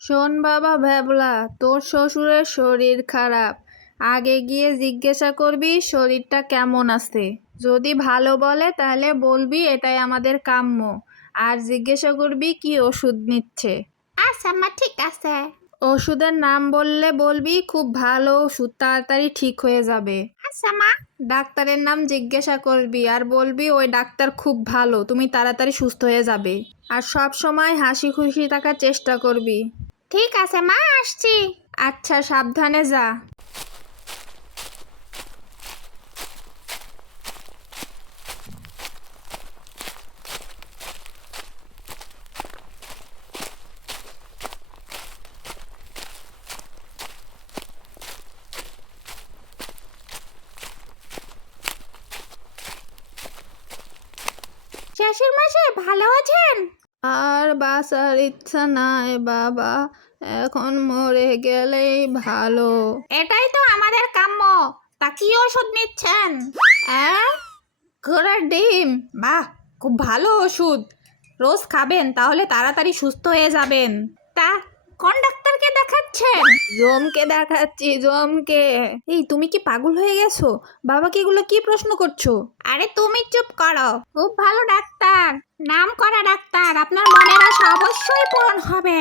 শোন বাবা ভ্যাবলা, তোর শ্বশুরের শরীর খারাপ। আগে গিয়ে জিজ্ঞাসা করবি শরীরটা কেমন আছে। যদি ভালো বলে তাহলে বলবি এটাই আমাদের কাম্য। আর জিজ্ঞাসা করবি কি ওষুধ নিচ্ছে। আচ্ছা মা, ঠিক আছে। ওষুধের নাম বললে বলবি খুব ভালো ওষুধ, তাড়াতাড়ি ঠিক হয়ে যাবে। আচ্ছা মা। ডাক্তারের নাম জিজ্ঞাসা করবি আর বলবি ওই ডাক্তার খুব ভালো, তুমি তাড়াতাড়ি সুস্থ হয়ে যাবে। আর সব সময় হাসি খুশি থাকার চেষ্টা করবি। ঠিক আছে মা, আসছি। আচ্ছা, সাবধানে যা। শ্বশুর মশাই ভালো আছেন? আর বাঁচার ইচ্ছা নাই বাবা, এখন মরে গেলেই ভালো। এটাই তো আমাদের কাম্য। তা কি ওষুধ নিচ্ছেন? ঘোড়ার ডিম, বাহ, খুব ভালো ওষুধ। রোজ খাবেন, তাহলে তাড়াতাড়ি সুস্থ হয়ে যাবেন। তা কোন ডাক্তারকে দেখাচ্ছেন? জমকে দেখাচ্ছি, জমকে। এই, তুমি কি পাগল হয়ে গেছো? বাবাকে এগুলো কি প্রশ্ন করছো? আরে তুমি চুপ করো। খুব ভালো ডাক্তার, নাম করা ডাক্তার, আপনার মনের আশা অবশ্যই পূরণ হবে।